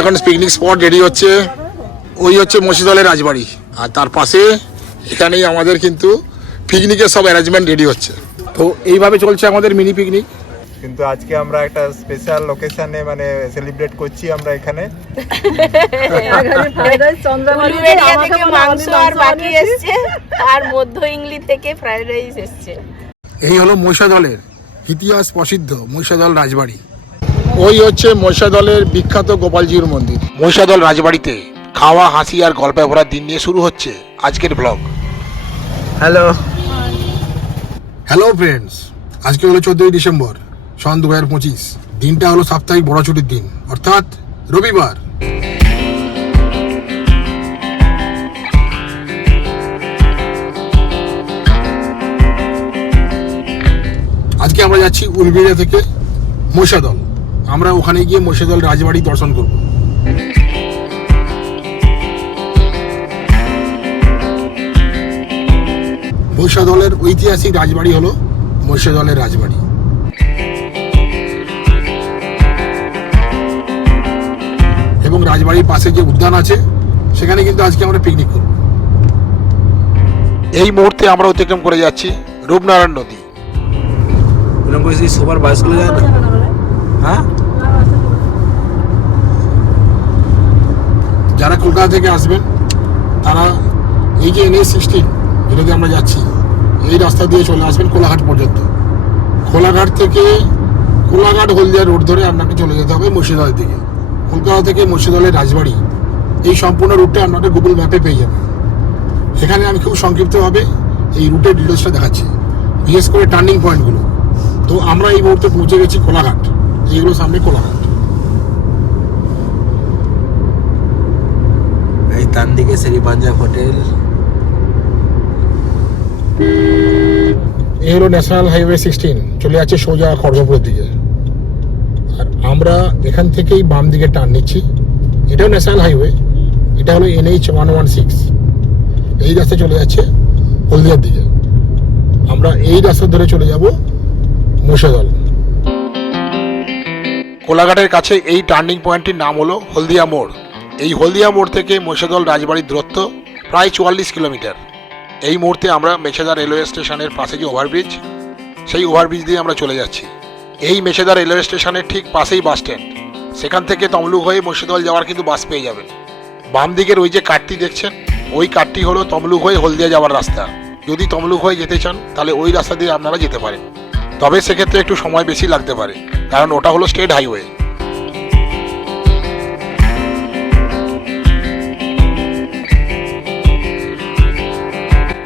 এখন picnic spot ready হচ্ছে, ওই হচ্ছে মসজিদলের রাজবাড়ি, আর তার পাশে এখানেই আমাদের কিন্তু পিকনিকের সব অ্যারেঞ্জমেন্ট রেডি হচ্ছে। তো এইভাবে চলছে আমাদের মিনি পিকনিক। কিন্তু আজকে আমরা একটা স্পেশাল লোকেশনে মানে সেলিব্রেট করছি আমরা এখানে। উলুবেড়িয়া থেকে মাংস আর বাকি এসছে, আর মধ্য ইংলি থেকে ফ্রাইড রাইস এসছে। এই হলো মহিষাদলের ইতিহাস প্রসিদ্ধ মহিষাদল রাজবাড়ি। ওই হচ্ছে মহিষাদলের বিখ্যাত গোপালজির মন্দির। মহিষাদল রাজবাড়িতে খাওয়া, হাসি আর গল্পে ভরা দিন নিয়ে শুরু হচ্ছে আজকের ব্লগ। হ্যালো হ্যালো ফ্রেন্ডস, আজকে হলো 14ই ডিসেম্বর সন 2025। দিনটা হলো সাপ্তাহিক বড় ছুটির দিন, অর্থাৎ রবিবার। আজকে আমরা যাচ্ছি উলুবেড়িয়া থেকে মহিষাদল। আমরা ওখানে গিয়ে মহিষাদল রাজবাড়ি দর্শন করব। মহিষাদলের ঐতিহাসিক রাজবাড়ি হলো মহিষাদলের রাজবাড়ি। এবং রাজবাড়ির পাশে যে উদ্যান আছে সেখানে কিন্তু আজকে আমরা পিকনিক করব। এই মুহূর্তে আমরা অতিক্রম করে যাচ্ছি রূপনারায়ণ নদী। সুপার বাসগুলো যায় না? হ্যাঁ, যারা কলকাতা থেকে আসবেন তারা এই যে NH-16 যেটাতে আমরা যাচ্ছি, এই রাস্তা দিয়ে চলে আসবেন কোলাঘাট পর্যন্ত। কোলাঘাট থেকে কোলাঘাট হলদিয়া রোড ধরে আপনাকে চলে যেতে হবে মুর্শিদাবাদের দিকে। কলকাতা থেকে মুর্শিদাবাদের রাজবাড়ি এই সম্পূর্ণ রুটটা আপনারা গুগল ম্যাপে পেয়ে যাবেন। এখানে আমি খুব সংক্ষিপ্তভাবে এই রুটের ডিটেলসটা দেখাচ্ছি, বিশেষ করে টার্নিং পয়েন্টগুলো। তো আমরা এই মুহূর্তে পৌঁছে গেছি কোলাঘাট। এইগুলো সামনে কোলাঘাট। এই তার দিকে শ্রী পাঞ্জাব হোটেল। এই হলো ন্যাশনাল হাইওয়ে 16, চলে যাচ্ছে সোজা খড়গপুরের দিকে। আর আমরা এখান থেকেই বাম দিকে টার্ন নিচ্ছি। এটাও ন্যাশনাল হাইওয়ে, এটা হলো NH-116। এই রাস্তা চলে যাচ্ছে হলদিয়ার দিকে। আমরা এই রাস্তা ধরে চলে যাব মহিষাদল। কোলাঘাটের কাছে এই টার্নিং পয়েন্টটির নাম হলো হলদিয়া মোড়। এই হলদিয়া মোড় থেকে মহিষাদল রাজবাড়ির দূরত্ব প্রায় 44 কিলোমিটার। এই মুহূর্তে আমরা মেছেদা রেলওয়ে স্টেশনের পাশে যে ওভারব্রিজ, সেই ওভারব্রিজ দিয়ে আমরা চলে যাচ্ছি। এই মেছেদা রেলওয়ে স্টেশনের ঠিক পাশেই বাস স্ট্যান্ড। সেখান থেকে তমলুক হয়ে মহিষাদল যাওয়ার কিন্তু বাস পেয়ে যাবেন। বাম দিকের ওই যে কাঠটি দেখছেন, ওই কাঠটি হলো তমলুক হয়ে হলদিয়া যাওয়ার রাস্তা। যদি তমলুক হয়ে যেতে চান তাহলে ওই রাস্তা দিয়ে আপনারা যেতে পারেন, তবে সেক্ষেত্রে একটু সময় বেশি লাগতে পারে, কারণ ওটা হলো স্টেট হাইওয়ে।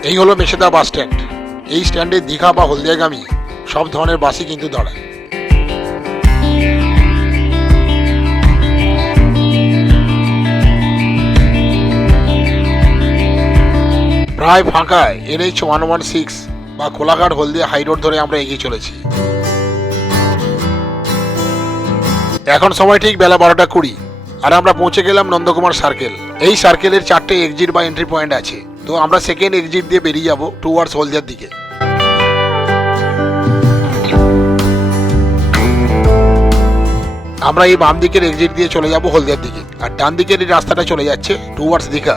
এই হলো মেছেদা বাস স্ট্যান্ড। এই স্ট্যান্ডে দীঘা বা হলদিয়াগামী সব ধরনের বাসই কিন্তু দাঁড়ায়। প্রায় ফাঁকায় NH-116 বা কোলাঘাট হলদিয়া হাই রোড ধরে আমরা এগিয়ে চলেছি। এখন সময় ঠিক বেলা 12:20, আর আমরা পৌঁছে গেলাম নন্দকুমার সার্কেল। এই সার্কেলের 4টে এক্সিট বা এন্ট্রি পয়েন্ট আছে। তো আমরা সেকেন্ড এক্সিট দিয়ে বেরিয়ে যাব টুয়ার্ডস হলদিয়ার দিকে। আমরা এই বাম দিকের এক্সিট দিয়ে চলে যাব হলদিয়ার দিকে, আর ডান দিকের এই রাস্তাটা চলে যাচ্ছে টুয়ার্ডস দীঘা।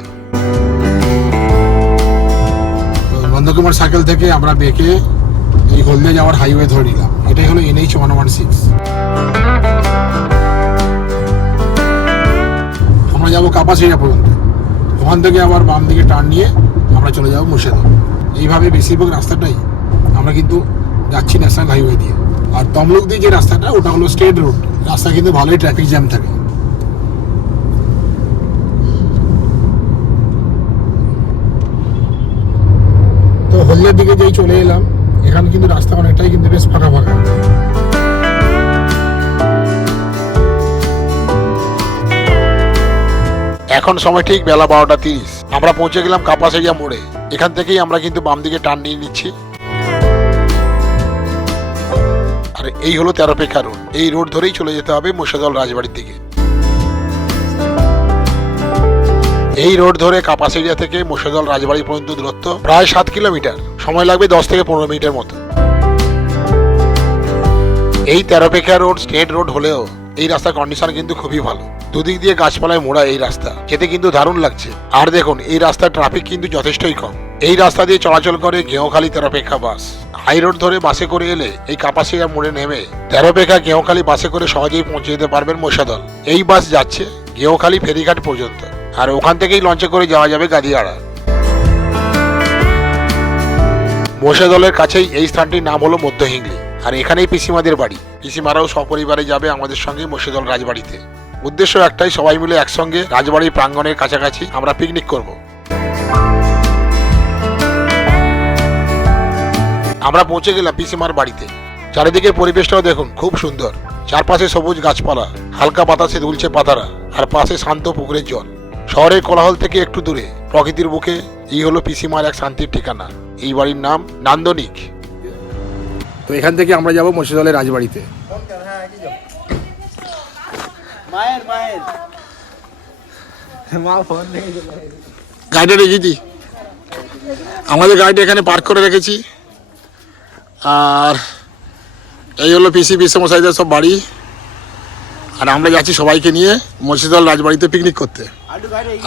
নন্দকুমার সার্কেল থেকে আমরা বেঁকে এই হলদিয়া যাওয়ার হাইওয়ে ধরে নিলাম। এটাই হলো NH-116। আমরা যাবো কাপাসিয়া পর্যন্ত। ওখান থেকে আবার বাম দিকে টার্ন নিয়ে আমরা চলে যাবো মুর্শিদাবাদ। এইভাবে বেশিরভাগ রাস্তাটাই আমরা কিন্তু যাচ্ছি ন্যাশনাল হাইওয়ে দিয়ে। আর তমলুক দিয়ে যে রাস্তাটা, ওটা হলো স্টেট রোড রাস্তা, কিন্তু ভালোই ট্রাফিক জ্যাম থাকে। তো হলদিয়ার দিকে যেই চলে এলাম, এখানে কিন্তু রাস্তা অনেকটাই কিন্তু বেশ ফাঁকা ফাঁকা। এখন সময় ঠিক বেলা 12:30। আমরা পৌঁছে গেলাম কাপাসিয়া মোড়ে। এখান থেকেই আমরা কিন্তু বাম দিকে টার্ন নিয়ে নিচ্ছি। আর এই হলো তেরোপেখা রোড। এই রোড ধরেই চলে যেতে হবে মহিষাদল রাজবাড়ির দিকে। এই রোড ধরে কাপাসিয়া থেকে মহিষাদল রাজবাড়ি পর্যন্ত দূরত্ব প্রায় 7 কিলোমিটার। সময় লাগবে 10 থেকে 15 মিনিটের মতো। এই তেরোপেখা রোড স্টেট রোড হলেও এই রাস্তার কন্ডিশন কিন্তু খুবই ভালো। দুদিক দিয়ে গাছপালায় মোড়া এই রাস্তা, যেতে কিন্তু দারুণ লাগছে। আর দেখুন এই রাস্তার ট্রাফিক কিন্তু যথেষ্টই কম। এই রাস্তা দিয়ে চলাচল করে গেঁওখালি তেরোপেখা বাস। হাই রোড ধরে বাসে করে এলে এই কাপাসিয়া মোড়ে নেমে তেরোপেখা গেঁওখালি বাসে করে সহজেই পৌঁছে যেতে পারবেন মহিষাদল। এই বাস যাচ্ছে গেঁওখালি ফেরিঘাট পর্যন্ত, আর ওখান থেকেই লঞ্চে করে যাওয়া যাবে গাদিয়াড়া। মহিষাদলের কাছেই এই স্থানটির নাম হলো মধ্য হিংলি, আর এখানেই পিসিমাদের বাড়ি। পিসিমারাও সপরিবারে যাবে আমাদের সঙ্গে মহিষাদল রাজবাড়িতে। উদ্দেশ্য একটাই, সবাই মিলে একসঙ্গে রাজবাড়ির প্রাঙ্গণের কাছাকাছি আমরা পিকনিক করব। আমরা পৌঁছে গেলাম পিসিমার বাড়িতে। চারিদিকের পরিবেশটাও দেখুন খুব সুন্দর, চারপাশে সবুজ গাছপালা, হালকা বাতাসে দুলছে পাতারা, আর পাশে শান্ত পুকুরের জল। শহরের কোলাহল থেকে একটু দূরে প্রকৃতির বুকে এই হলো পিসিমার এক শান্তির ঠিকানা। এই বাড়ির নাম নান্দনিক। তো এখান থেকে আমরা যাব মহিষাদলের রাজবাড়িতে। গাড়িটা রেখেছি, আমাদের গাড়িটা এখানে পার্ক করে রেখেছি। আর এই হলো পিসি বিশ্বমশাইদের সব বাড়ি, আর আমরা যাচ্ছি সবাইকে নিয়ে মহিষাদল রাজবাড়িতে পিকনিক করতে।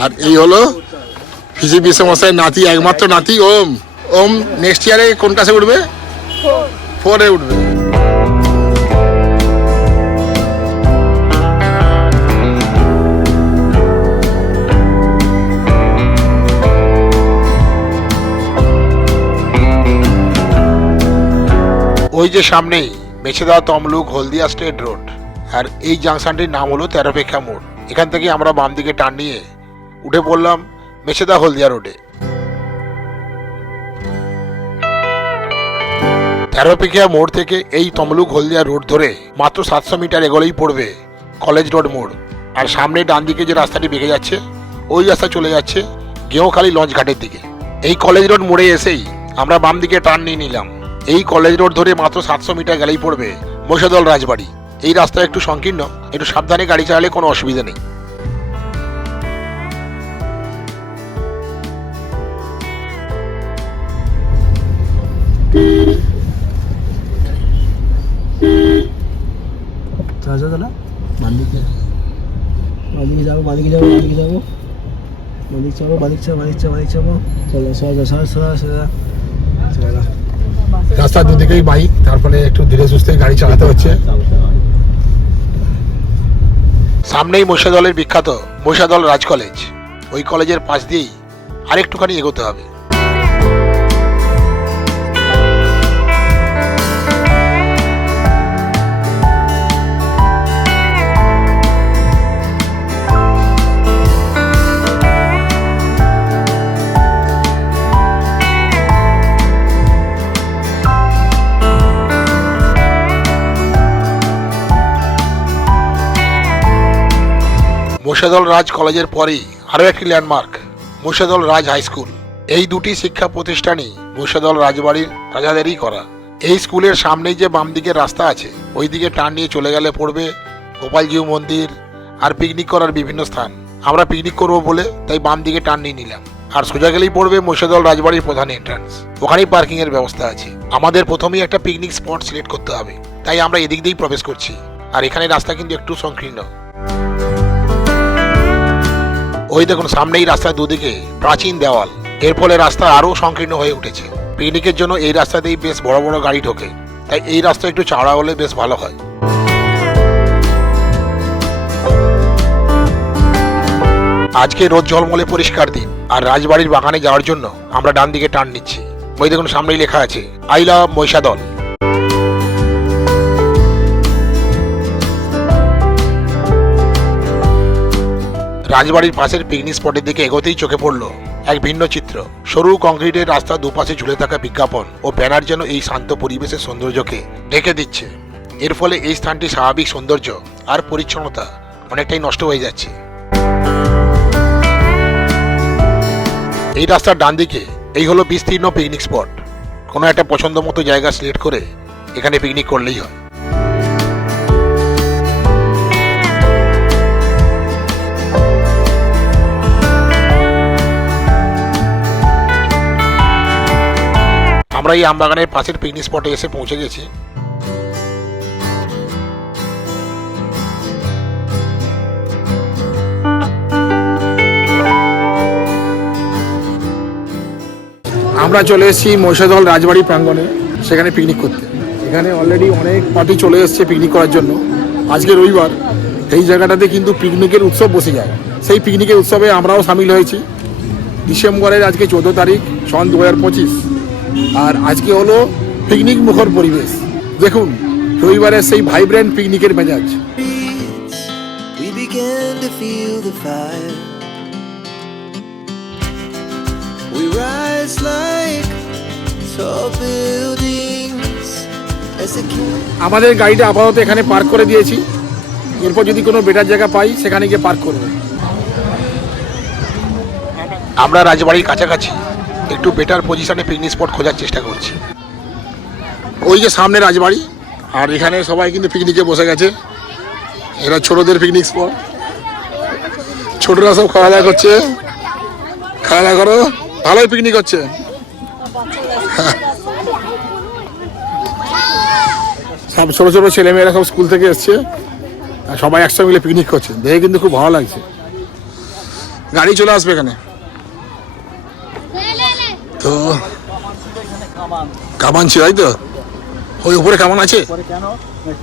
আর এই হলো পিসি বিশ্বমশাইয়ের নাতি, একমাত্র নাতি ওম। ওম নেক্সট ইয়ারে কোন ক্লাসে উঠবে? 4-এ উঠবে। ওই যে সামনেই মেছেদা তমলুক হলদিয়া স্টেট রোড, আর এই জাংশনটির নাম হলো তেরোপেখা মোড়। এখান থেকে আমরা বাম দিকে টার্ন নিয়ে উঠে পড়লাম মেছেদা হলদিয়া রোডে। তেরোপেখা মোড় থেকে এই তমলুক হলদিয়া রোড ধরে মাত্র 700 মিটার এগোলেই পড়বে কলেজ রোড মোড়। আর সামনে ডান দিকে যে রাস্তাটি বেঁকে যাচ্ছে ওই রাস্তা চলে যাচ্ছে গেঁওখালি লঞ্চ ঘাটের দিকে। এই কলেজ রোড মোড়ে এসেই আমরা বাম দিকে টার্ন নিয়ে নিলাম। এই কলেজ রোড ধরে মাত্র 700 মিটার গেলেই পড়বে মহিষাদল রাজবাড়ি। এই রাস্তা একটু সংকীর্ণ, একটু সাবধানে গাড়ি চালালে কোনো অসুবিধা নেই। রাস্তার দুদিকেই বাইক, তার ফলে একটু ধীরে সুস্থে গাড়ি চালাতে হচ্ছে। সামনেই মহিষাদলের বিখ্যাত মহিষাদল রাজ কলেজ। ওই কলেজের পাশ দিয়েই আরেকটুখানি এগোতে হবে। মহিষাদল রাজ কলেজের পরেই আরও একটি ল্যান্ডমার্ক মহিষাদল রাজ হাই স্কুল। এই দুটি শিক্ষা প্রতিষ্ঠানই মহিষাদল রাজবাড়ির রাজাদেরই করা। এই স্কুলের সামনেই যে বাম দিকের রাস্তা আছে ওই দিকে টার্ন নিয়ে চলে গেলে পড়বে গোপালজিউ মন্দির আর পিকনিক করার বিভিন্ন স্থান। আমরা পিকনিক করবো বলে তাই বাম দিকে টার্ন নিয়ে নিলাম। আর সোজা গেলেই পড়বে মহিষাদল রাজবাড়ির প্রধান এন্ট্রান্স, ওখানেই পার্কিং এর ব্যবস্থা আছে। আমাদের প্রথমেই একটা পিকনিক স্পট সিলেক্ট করতে হবে, তাই আমরা এদিক দিয়েই প্রবেশ করছি। আর এখানে রাস্তা কিন্তু একটু সংকীর্ণ। ওই দেখুন সামনেই রাস্তার দুদিকে প্রাচীন দেওয়াল, এর ফলে রাস্তা আরো সংকীর্ণ হয়ে উঠেছে। পিকনিকের জন্য এই রাস্তাতেই বেশ বড় বড় গাড়ি ঢোকে, তাই এই রাস্তা একটু চওড়া হলে বেশ ভালো হয়। আজকে রোদ ঝলমলে পরিষ্কার দিন, আর রাজবাড়ির বাগানে যাওয়ার জন্য আমরা ডান দিকে টার্ন নিচ্ছি। ওই দেখুন সামনেই লেখা আছে আই লাভ মহিষাদল। রাজবাড়ির পাশের পিকনিক স্পটের দিকে এগোতেই চোখে পড়লো এক ভিন্ন চিত্র। সরু কংক্রিটের রাস্তা দুপাশে ঝুলে থাকা বিজ্ঞাপন ও ব্যানার যেন এই শান্ত পরিবেশের সৌন্দর্যকে ঢেকে দিচ্ছে। এর ফলে এই স্থানটি স্বাভাবিক সৌন্দর্য আর পরিচ্ছন্নতা অনেকটাই নষ্ট হয়ে যাচ্ছে। এই রাস্তার ডান দিকে এই হলো বিস্তীর্ণ পিকনিক স্পট। কোনো একটা পছন্দ মতো জায়গা সিলেক্ট করে এখানে পিকনিক করলেই হয়। আমরা এই আমবাগানের পাশের পিকনিক স্পটে এসে পৌঁছে গেছি। আমরা চলে এসেছি মহিষাদল রাজবাড়ি প্রাঙ্গণে, সেখানে পিকনিক করতে। এখানে অলরেডি অনেক পার্টি চলে এসেছে পিকনিক করার জন্য। আজকে রবিবার, এই জায়গাটাতে কিন্তু পিকনিকের উৎসব বসে যায়। সেই পিকনিকের উৎসবে আমরাও সামিল হয়েছি। ডিসেম্বরের আজকে 14 তারিখ সন 2025, আর আজকে হলো পিকনিক মুখর পরিবেশ। দেখুন রবিবারের সেই ভাইব্রেন্ট পিকনিকের মেজাজ। We began to feel the fire. We rise like tall buildings as the আমাদের গাড়িটা আপাতত এখানে পার্ক করে দিয়েছি। এরপর যদি কোনো বেটার জায়গা পাই সেখানে গিয়ে পার্ক করব। আমরা রাজবাড়ির কাছাকাছি একটু বেটার পজিশনে পিকনিক স্পট খোঁজার চেষ্টা করছি। ওই যে সামনে রাজবাড়ি, আর এখানে সবাই কিন্তু পিকনিকে বসে গেছে। এরা ছোটদের পিকনিক স্পট, ছোটরা সব খাওয়া দাওয়া করছে। খাওয়া দাওয়া করো, ভালোই পিকনিক হচ্ছে। সব ছোট ছোট ছেলেমেয়েরা সব স্কুল থেকে এসছে, আর সবাই একসঙ্গে মিলে পিকনিক করছে। দেখে কিন্তু খুব ভালো লাগছে। গাড়ি চলে আসবে এখানে। তো কামান ছিল, তাই তো? ওই উপরে কামান আছে। কেন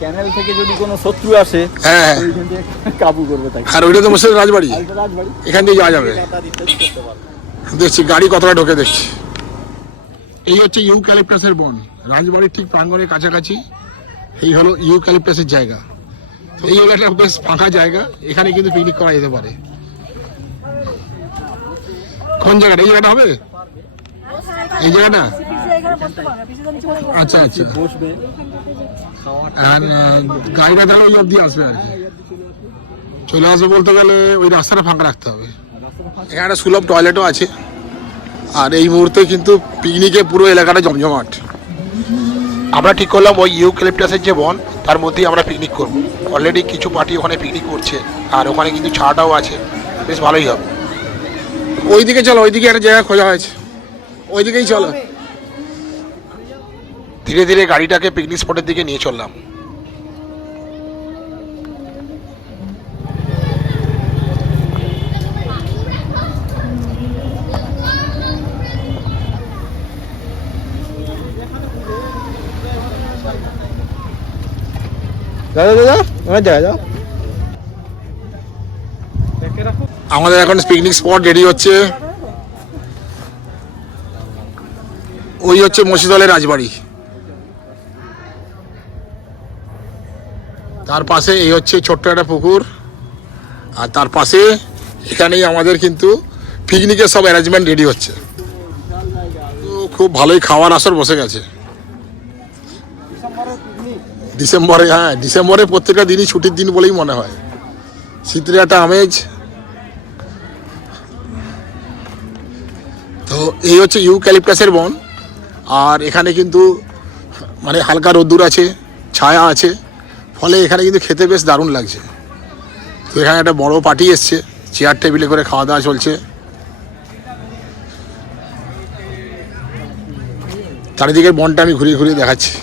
ক্যানেল থেকে যদি কোনো শত্রু আসে, হ্যাঁ, ওইখান থেকে কাবু করবে তাকে। আর ওইটা তো মুর্শিদাবাদ রাজবাড়ি, রাজবাড়ি এখান দিয়ে যাওয়া যাবে। দেখছি গাড়ি কতটা ঢোকে দেখছি। এই হচ্ছে ইউক্যালিপটাসের বন, রাজবাড়ির ঠিক প্রাঙ্গণের কাছাকাছি। এই হলো ইউক্যালিপটাসের জায়গা। এই হলো একটা বেশ ফাঁকা জায়গা, এখানে কিন্তু পিকনিক করা যেতে পারে। কোন জায়গাটা? এই জায়গাটা হবে, এই জায়গাটা। আচ্ছা আচ্ছা, বসবে, আর গাড়িটা তাহলে ওই অব্দি আসবে আর কি। চলে আসবে বলতে গেলে ওই রাস্তাটা ফাঁকা রাখতে হবে। এখানে একটা সুলভ টয়লেটও আছে। আর এই মুহূর্তে কিন্তু পিকনিকে পুরো এলাকাটা জমজমাট। আমরা ঠিক করলাম ওই ইউক্যালিপটাসের যে বন, তার মধ্যেই আমরা পিকনিক করব। অলরেডি কিছু পার্টি ওখানে পিকনিক করছে, আর ওখানে কিন্তু ছাটাও আছে, বেশ ভালোই হবে। ওইদিকে চলো, ওইদিকে একটা জায়গা খোঁজা হয়েছে, ওইদিকেই চলো। ধীরে ধীরে গাড়িটাকে পিকনিক স্পটের দিকে নিয়ে চললাম। আমাদের এখন পিকনিক স্পট রেডি হচ্ছে। ওই হচ্ছে মহিষাদলের রাজবাড়ি, তার পাশে এই হচ্ছে ছোট্ট একটা পুকুর, আর তার পাশে এখানেই আমাদের কিন্তু পিকনিকের সব অ্যারেঞ্জমেন্ট রেডি হচ্ছে। তো খুব ভালোই খাওয়ার আসর বসে গেছে। ডিসেম্বরে, হ্যাঁ ডিসেম্বরে প্রত্যেকটা দিনই ছুটির দিন বলেই মনে হয়। শীতের একটা আমেজ। তো এই হচ্ছে ইউক্যালিপটাসের বন, আর এখানে কিন্তু মানে হালকা রোদ্দুর আছে, ছায়া আছে, ফলে এখানে কিন্তু খেতে বেশ দারুণ লাগছে। তো এখানে একটা বড় পার্টি এসছে, চেয়ার টেবিলে করে খাওয়া দাওয়া চলছে। চারিদিকের বনটা আমি ঘুরিয়ে ঘুরিয়ে দেখাচ্ছি।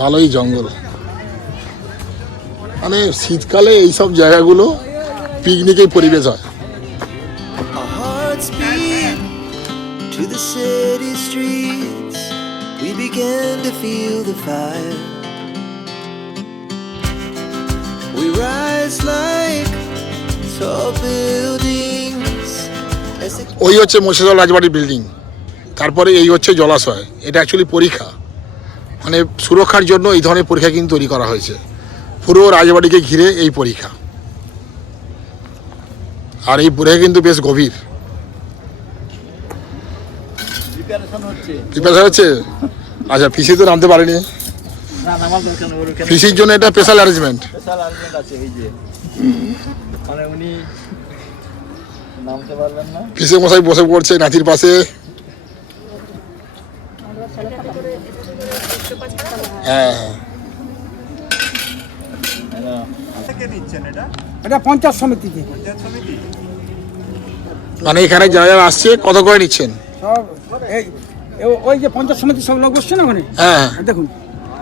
ভালোই জঙ্গল, মানে শীতকালে এইসব জায়গাগুলো পিকনিকের পরিবেশ হয়। Our hearts beat to the city streets. We began to feel the fire. We rise like tall buildings as the ওই হচ্ছে মহিষাদল রাজবাড়ির বিল্ডিং, তারপরে এই হচ্ছে জলাশয়। এটা অ্যাকচুয়ালি পরীক্ষা, মানে সুরক্ষার জন্য এই ধরনের পরীক্ষা কিন্তু তৈরি করা হয়েছে। পুরো রাজবাড়িকে ঘিরে এই পরীক্ষা, আর এই পরীক্ষা কিন্তু বেশ গভীর। প্রিপারেশন হচ্ছে। আচ্ছা, ফিসি তো নামতে পারেনি, না নামার দরকার নেই, ওখানে ফিসির জন্য এটা স্পেশাল অ্যারেঞ্জমেন্ট। স্পেশাল আরেঞ্জমেন্ট আছে। এই যে মানে উনি নামতে পারবেন না। ফিসে মশাই বসে পড়ছে নাতির পাশে। হ্যাঁ হ্যাঁ, থেকে নিচ্ছেন এটা? এটা পঞ্চায়েত সমিতিতে পঞ্চায়েত সমিতি? মানে এখানে যারা যারা আসছে কত করে নিচ্ছেন? সব ওই যে পঞ্চায়েত সমিতি সব লোক বসছে না ওখানে, হ্যাঁ দেখুন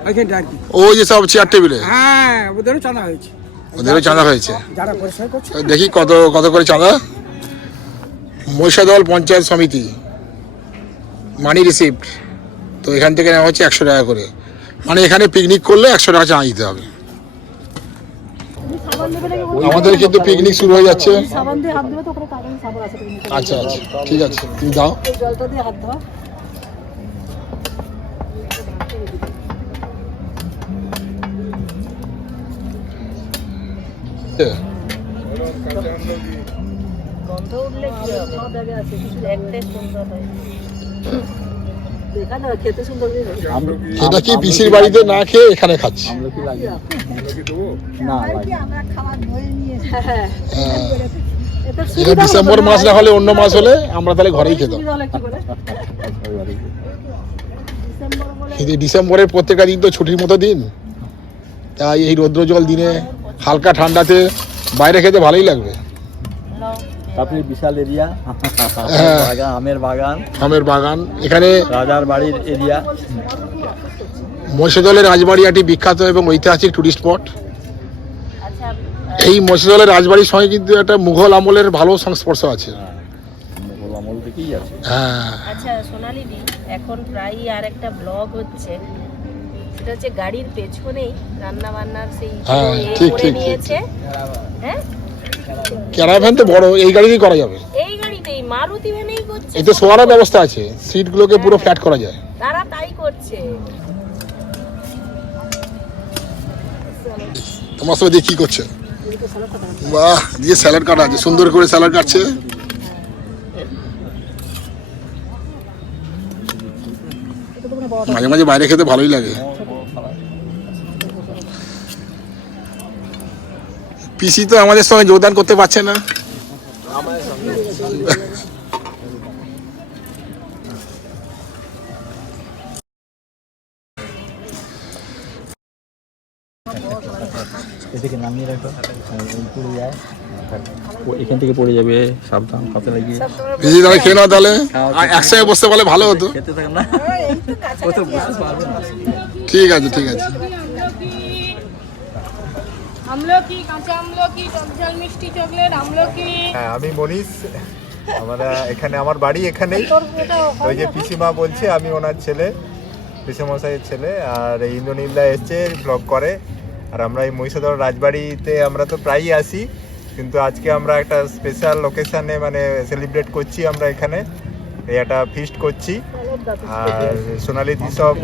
ওইখানটা আর কি। ওই যে সব চেয়ার টেবিলে হ্যাঁ, ওদেরও চাঁদা হয়েছে। ওদেরও চাঁদা হয়েছে। যারা পরিষ্কার করছে তো দেখি কত কত করে চাঁদা। মহিষাদল পঞ্চায়েত সমিতি মানি রিসিপ্ট, তো এখান থেকে নেওয়া হচ্ছে 100 টাকা করে, মানে এখানে পিকনিক করলে 100 টাকা চাঁদা দিতে হবে। আমাদের কিন্তু পিকনিক শুরু হয়ে যাচ্ছে। আচ্ছা আচ্ছা ঠিক আছে, তুমি দাও। জলটা দিয়ে হাত ধোয়া। গন্ধ উঠলে কি হবে? দেখতে সুন্দর হয়। দেখা না খেতে সুন্দর লাগে। এটা কি পিসির বাড়িতে না খেয়ে এখানে খাচ্ছি? আমলকি লাগে না লাগে। আমরা খাবার ধরে নিয়ে হ্যাঁ। এটা ডিসেম্বর মাস না হলে অন্য মাস হলে আমরা তাহলে ঘরেই খেতাম। কিন্তু ডিসেম্বরের প্রত্যেকটা দিন তো ছুটির মতো দিন, তাই এই রৌদ্রজল দিনে হালকা ঠান্ডাতে বাইরে খেতে ভালোই লাগবে। তারপরে বিশাল এরিয়া, হ্যাঁ। বাগান, আমের বাগান, এখানে রাজার বাড়ির এরিয়া। মহিষাদলের রাজবাড়ি একটি বিখ্যাত এবং ঐতিহাসিক টুরিস্ট স্পট। আচ্ছা, এই মহিষাদলের রাজবাড়ির সঙ্গে কিন্তু একটা মুঘল আমলের ভালো সংস্পর্শ আছে। মোগল আমল থেকেই আছে। হ্যাঁ আচ্ছা সোনালি দি, এখন প্রায় আর একটা ব্লগ হচ্ছে, সেটা হচ্ছে গাড়ির পেছনেই রান্না বান্নার সেই হ্যাঁ, এ ঠিক, করে ঠিক, নিয়েছে। হ্যাঁ, ক্যারাভ্যান তো বড়, এই গাড়িতেই করা যাবে। এই গাড়িতেই মারুতি ভ্যানেই করছে। এতে শোয়ারও ব্যবস্থা আছে, সিটগুলোকে পুরো ফ্ল্যাট করা যায়। তারা তাই করছে। তোমার সঙ্গে দিয়ে কি করছে? বাহ, দিয়ে স্যালাড কাটা আছে, সুন্দর করে স্যালাড কাটছে। মাঝে মাঝে বাইরে খেতে ভালোই লাগে। পিসি তো আমাদের সঙ্গে যোগদান করতে পারছে না। এদিকে নামিয়ে রাখো, পড়ে যায়, এখান থেকে পড়ে যাবে, সাবধান, হাতে লাগিয়ে। পিসি তাহলে খেয়ে নাও, তাহলে একসাথে বসতে পারলে ভালো হতো। খেতে থাকেন না, ও তো বুঝতে পারবে না। ঠিক আছে ঠিক আছে। আমলকি, কাঁচা আমলকি, টক ঝাল মিষ্টি চকলেট, আমলকি। হ্যাঁ, আমি মনীষ। আমরা এখানে, আমার বাড়ি এখানেই। ওই যে পিসিমা বলছে, আমি ওনার ছেলে, পিসেমশাইয়ের ছেলে। আর এই ইন্দ্রনীলদা এসছে, ব্লগ করে। আর আমরা এই মহিষাদল রাজবাড়িতে আমরা তো প্রায়ই আসি, কিন্তু আজকে আমরা একটা স্পেশাল লোকেশানে মানে সেলিব্রেট করছি। আমরা এখানে এই একটা ফিস্ট করছি। আর সোনালি দি সব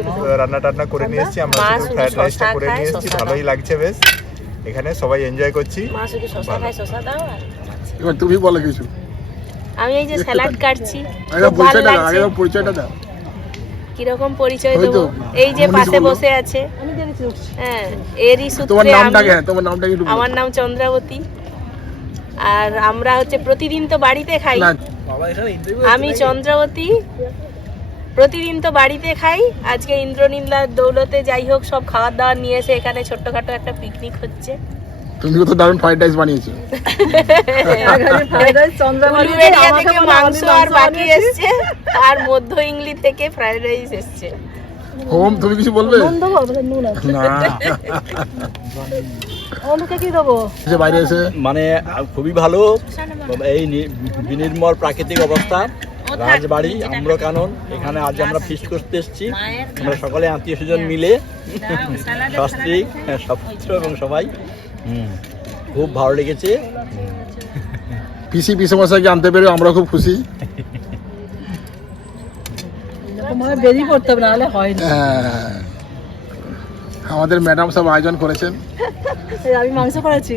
রান্না টান্না করে নিয়ে এসেছি, আমরা শুধু ফ্রাইড রাইসটা করে নিয়ে এসেছি। ভালোই লাগছে বেশ, এখানে সবাই এনজয় করছি। মা শুধু শসা খায়, শসা দাও। আর এবার তুমি বলো কিছু। আমি এই যে স্যালাড কাটছি, আগে খুব ভালো পরিচয়টা দাও, লাগছে। আগে পরিচয়টা দাও। কিরকম পরিচয় ওই দেবো? তো, এই যে মনীষ পাশে বললো। বসে আছে, হ্যাঁ, এরই তোমার সূত্রে নামটা আমি, কি? তোমার নামটা কি? আমার নাম চন্দ্রাবতী। আর আমরা হচ্ছে প্রতিদিন তো বাড়িতে খাই। না, আমি চন্দ্রাবতী, প্রতিদিন তো বাড়িতে খাই। আজকে ইন্দ্রনীলার দৌলতে যাই হোক সব খাবার দাবার নিয়ে এসে এখানে ছোট্টখাটো একটা পিকনিক হচ্ছে। তুমি তো দারুণ ফ্রাইড রাইস বানিয়েছো। উলুবেড়িয়া থেকে মাংস আর বাকি এসছে, আর মধ্য ইংলি থেকে ফ্রাইড রাইস এসছে। হোম, তুমি কিছু বলবে? না, যে বাইরে এসে মানে খুবই ভালো, এই বিনির্মল প্রাকৃতিক অবস্থা, রাজবাড়ি, আম্রকানন। এখানে আজ আমরা ফিস্ট করতে এসেছি, আমরা সকলে আত্মীয় স্বজন মিলে, সস্ত্রীক, সপুত্র এবং সবাই। খুব ভালো লেগেছে। পিসি পিসেমশাইকে আনতে পেরে আমরা খুব খুশি। বেরিয়ে পড়তে হবে, নাহলে হয় না। হ্যাঁ, আমাদের ম্যাডাম সব আয়োজন করেছেন। আমি মাংস করেছি।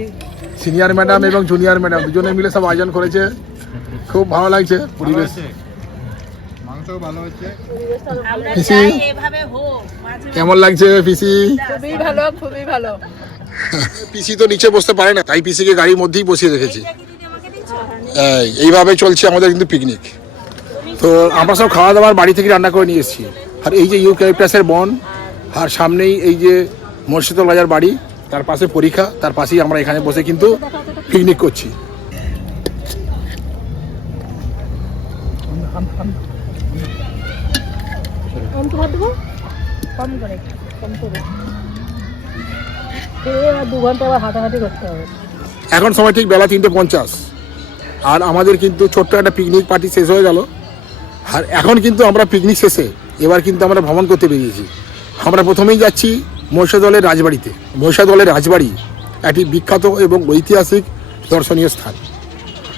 সিনিয়র ম্যাডাম এবং জুনিয়র ম্যাডাম দুজনে মিলে সব আয়োজন করেছে। খুব ভালো লাগছে পরিবেশ। মাংস ভালো হচ্ছে। আমরা পিসি চাই এভাবে হোক মাঝে কেমন লাগছে পিসি? খুবই ভালো, খুবই ভালো। পিসি তো নিচে বসতে পারে না, তাই পিসিকে গাড়ির মধ্যেই বসিয়ে রেখেছি। এইভাবে চলছে আমাদের কিন্তু পিকনিক। তো আমরা সব খাওয়া দাওয়ার বাড়ি থেকে রান্না করে নিয়ে এসেছি। আর এই যে ইউক্যালিপটাসের বন, আর সামনেই এই যে মহিষাদল রাজার বাড়ি, তার পাশে পরীক্ষা, তার পাশেই আমরা এখানে বসে কিন্তু পিকনিক করছি। কম করে কম করে এবার 2 ঘন্টা আবার হাঁটাহাঁটি করতে হবে। এখন সময় ঠিক বেলা 3:50, আর আমাদের কিন্তু ছোট্ট একটা পিকনিক পার্টি শেষ হয়ে গেল। আর এখন কিন্তু আমরা পিকনিক শেষে এবার কিন্তু আমরা ভ্রমণ করতে বেরিয়েছি। আমরা প্রথমেই যাচ্ছি মহিষাদলের রাজবাড়িতে। মহিষাদলের রাজবাড়ি একটি বিখ্যাত এবং ঐতিহাসিক দর্শনীয় স্থান,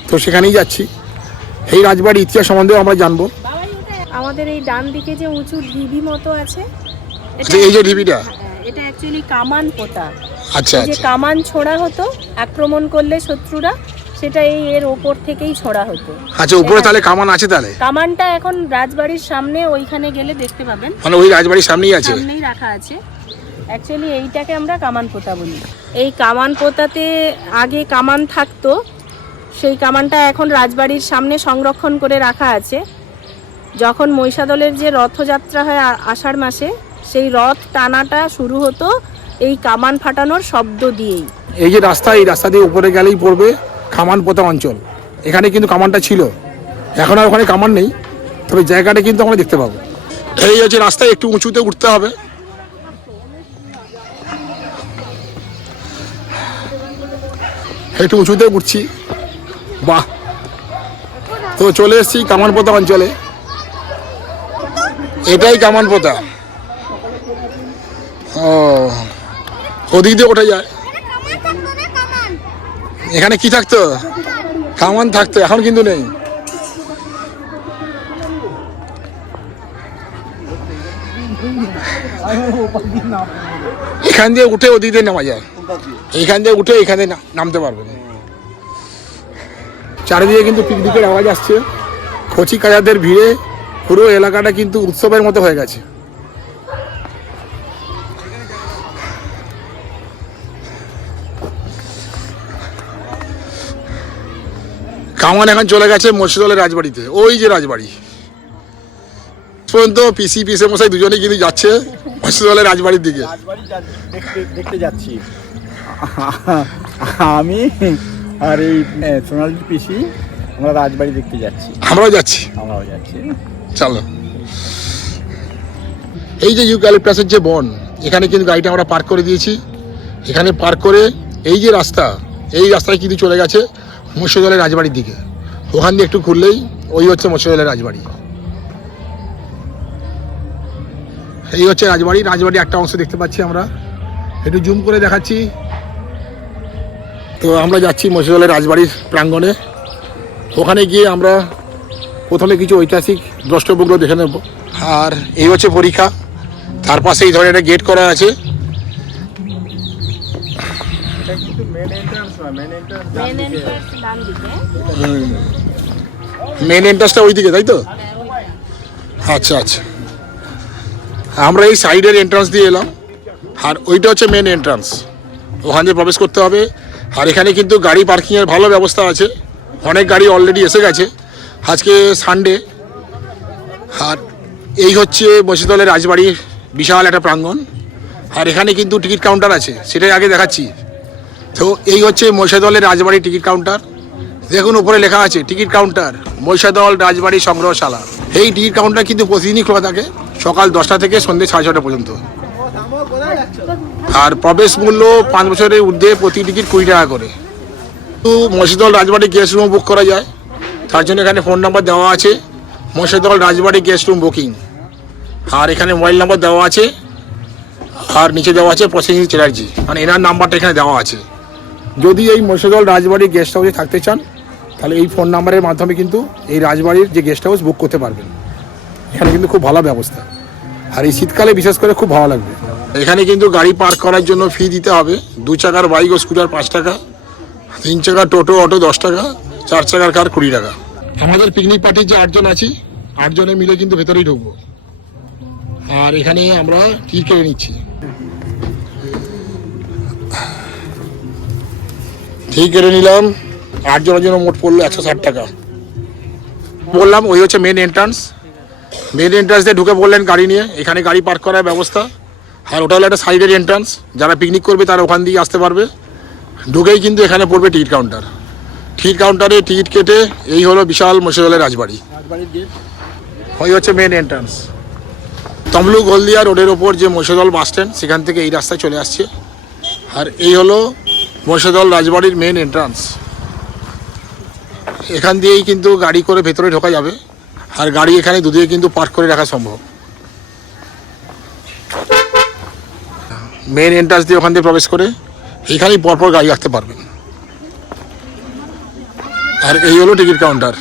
তো সেখানেই যাচ্ছি। এই রাজবাড়ির ইতিহাস সম্বন্ধেও আমরা জানবো। আমাদের এই ডান দিকে যে উঁচু ঢিবি মতো আছে, আচ্ছা, এই যে ঢিবিটা, এটা অ্যাকচুয়ালি কামান পোতা। আচ্ছা যে আচ্ছা কামান ছোড়া হতো আক্রমণ করলে শত্রুরা, সেটা এর ওপর থেকেই ছোড়া হতো। আচ্ছা, উপরে তাহলে কামান আছে? তাহলে কামানটা এখন রাজবাড়ির সামনে, ওইখানে গেলে দেখতে পাবেন, মানে ওই রাজবাড়ির সামনেই আছে? সামনেই রাখা আছে। অ্যাকচুয়ালি এইটাকে আমরা কামান পোতা বলি। এই কামান পোতাতে আগে কামান থাকতো, সেই কামানটা এখন রাজবাড়ির সামনে সংরক্ষণ করে রাখা আছে। যখন মহিষাদলের যে রথযাত্রা হয় আষাঢ় মাসে, সেই রথ টানাটা শুরু হতো এই কামান ফাটানোর শব্দ দিয়েই। এই যে রাস্তা, এই রাস্তা দিয়ে উপরে গেলেই পড়বে কামান পোতা অঞ্চল। এখানে কিন্তু কামানটা ছিল, এখন আর ওখানে কামান নেই, তবে জায়গাটা কিন্তু আমরা দেখতে পাবো। এই হচ্ছে রাস্তায় একটু উঁচুতে উঠতে হবে। একটু উঁচুতে উঠছি, বাহ। তো চলে এসেছি কামান পোতা অঞ্চলে। এটাই কামান পোতা। ও, ওদিক দিয়ে ওঠা যায়। এখানে কি থাকতো? কামান থাকতো, এখন কিন্তু নেই। এখান দিয়ে উঠে ওদিক দিয়ে নামা যায়, এইখান দিয়ে উঠে এখানে নামতে পারবে না। চারিদিকে কিন্তু পিকনিকের আওয়াজ আসছে, কচি কাজাদের ভিড়ে পুরো এলাকাটা কিন্তু উৎসবের মতো হয়ে গেছে। কামান এখন চলে গেছে মহিষাদলের রাজবাড়িতে। ওই যে রাজবাড়ি পর্যন্ত পিসে মশাই দুজনেই কিন্তু যাচ্ছে মহিষাদলের রাজবাড়ির দিকে। রাজবাড়ি দেখতে যাচ্ছি আমি আর এই সোনালির পিসি, আমরা রাজবাড়ি দেখতে যাচ্ছি। আমরাও যাচ্ছি। চলো। এই যে ইউক্যালিপটাসের যে বন, এখানে কিন্তু গাড়িটা আমরা পার্ক করে দিয়েছি। এখানে পার্ক করে এই যে রাস্তা, এই রাস্তায় কিন্তু চলে গেছে মহিষাদলের রাজবাড়ির দিকে। ওখান দিয়ে একটু ঘুরলেই ওই হচ্ছে মহিষাদলের রাজবাড়ি। এই হচ্ছে রাজবাড়ি। রাজবাড়ির একটা অংশ দেখতে পাচ্ছি আমরা, একটু জুম করে দেখাচ্ছি। তো আমরা যাচ্ছি মহিষাদলের রাজবাড়ির প্রাঙ্গণে। ওখানে গিয়ে আমরা প্রথমে কিছু ঐতিহাসিক দ্রষ্টব্যগুলো দেখে নেব। আর এই হচ্ছে পরীক্ষা, তার পাশে এই ধরনের একটা গেট করা আছে। মেন এন্ট্রান্সটা ওই দিকে, তাই তো? আচ্ছা আচ্ছা, আমরা এই সাইডের এন্ট্রান্স দিয়ে এলাম, আর ওইটা হচ্ছে মেন এন্ট্রান্স। ওখান দিয়ে প্রবেশ করতে হবে। আর এখানে কিন্তু গাড়ি পার্কিংয়ের ভালো ব্যবস্থা আছে, অনেক গাড়ি অলরেডি এসে গেছে, আজকে সানডে। আর এই হচ্ছে মহিষাদলের রাজবাড়ির বিশাল একটা প্রাঙ্গণ। আর এখানে কিন্তু টিকিট কাউন্টার আছে, সেটাই আগে দেখাচ্ছি। তো এই হচ্ছে মহিষাদলের রাজবাড়ির টিকিট কাউন্টার। দেখুন উপরে লেখা আছে টিকিট কাউন্টার মহিষাদল রাজবাড়ি সংগ্রহশালা। এই টিকিট কাউন্টার কিন্তু প্রতিদিনই খোলা থাকে, সকাল 10টা থেকে সন্ধ্যে 6:30 পর্যন্ত। আর প্রবেশ মূল্য 5 বছরের ঊর্ধ্বে প্রতি টিকিট 20 টাকা করে। তো মহিষাদল রাজবাড়ি গেস্ট রুম বুক করা যায়, তার জন্য এখানে ফোন নাম্বার দেওয়া আছে, মহিষাদল রাজবাড়ি গেস্ট রুম বুকিং। আর এখানে মোবাইল নাম্বার দেওয়া আছে, আর নিচে দেওয়া আছে প্রসেনজিৎ চ্যাটার্জি, মানে এনার নাম্বারটা এখানে দেওয়া আছে। যদি এই মহিষাদল রাজবাড়ি গেস্ট হাউসে থাকতে চান, তাহলে এই ফোন নাম্বারের মাধ্যমে কিন্তু এই রাজবাড়ির যে গেস্ট হাউস বুক করতে পারবেন। এখানে কিন্তু খুব ভালো ব্যবস্থা, আর এই শীতকালে বিশেষ করে খুব ভালো লাগবে। এখানে কিন্তু গাড়ি পার্ক করার জন্য ফি দিতে হবে। 2 চাকার বাইক ও স্কুটার 5 টাকা, 3 চাকার টোটো অটো 10 টাকা, 4 চাকার কার 20 টাকা। আমাদের পিকনিক পার্টির যে 8 জন আছি, 8 জনে মিলে কিন্তু ভেতরেই ঢুকবো। আর এখানে আমরা টিকিট কেটে নিচ্ছি। ঠিক কেটে নিলাম। 8 জনের জন্য মোট পড়লো 160 টাকা। বললাম ওই হচ্ছে মেন এন্ট্রান্স। মেন এন্ট্রান্স দিয়ে ঢুকে পড়লেন গাড়ি নিয়ে, এখানে গাড়ি পার্ক করার ব্যবস্থা। আর ওটা হলো একটা সাইডের এন্ট্রান্স, যারা পিকনিক করবে তারা ওখান দিয়ে আসতে পারবে। ঢুকেই কিন্তু এখানে পড়বে টিকিট কাউন্টার। টিকিট কাউন্টারে টিকিট কেটে এই হলো বিশাল মহিষাদলের রাজবাড়ি। ওই হচ্ছে মেন এন্ট্রান্স। তমলুক হলদিয়া রোডের ওপর যে মহিষাদল বাস স্ট্যান্ড, সেখান থেকে এই রাস্তায় চলে আসছে। আর এই হলো মহিষাদল রাজবাড়ির মেন এন্ট্রান্স। এখান দিয়েই কিন্তু গাড়ি করে ভেতরে ঢোকা যাবে, আর গাড়ি এখানে দুদিকে কিন্তু পার্ক করে রাখা সম্ভব। মেন এন্ট্রান্স দিয়ে ওখান দিয়ে প্রবেশ করে এখানেই পরপর গাড়ি রাখতে পারবেন। আর এই হলো টিকিট কাউন্টার।